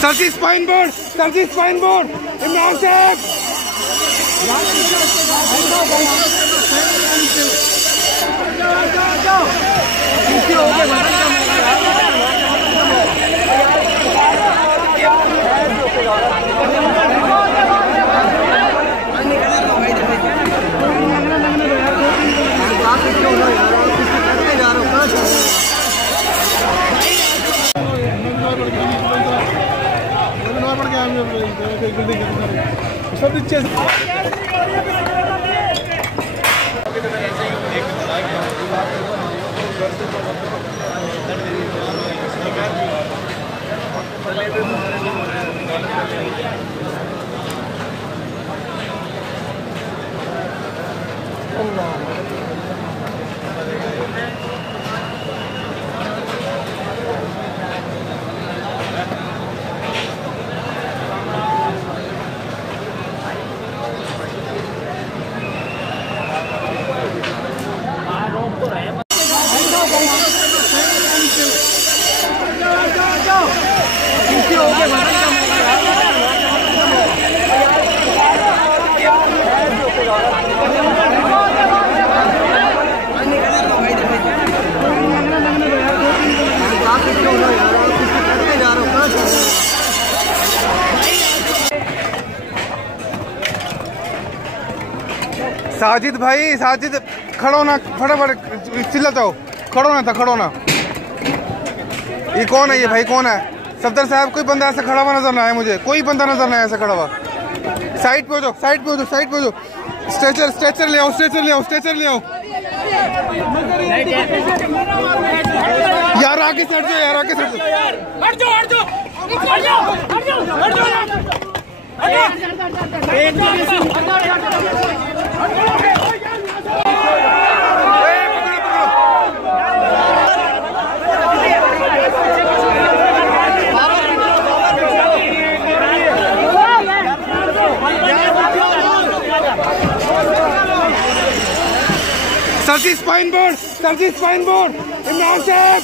Sir जी spine board, sir जी spine board, Imran साहब। सब नीचे साजिद भाई, साजिद खड़ो ना, फटाफट चिल्ला जाओ, खड़ो ना था, खड़ो ना। ये कौन है? ये भाई कौन है? सफदर साहब, कोई बंदा ऐसा खड़ा हुआ नजर ना आया मुझे, कोई बंदा नजर ना आया ऐसा खड़ा हुआ। साइड पे हो जाओ, साइड पे हो जाओ, साइड पे हो जाओ। स्ट्रेचर, स्ट्रेचर ले आओ, स्ट्रेचर ले आओ, स्ट्रेचर ले आओ। यार आगे से हट जाओ, यार आगे से हट जाओ, हट जाओ, हट जाओ, हट जाओ, हट जाओ, हट जाओ, हट जाओ। सर जी स्पाइन बोर्ड, सर जी स्पाइन बोर्ड, इमरान साहब।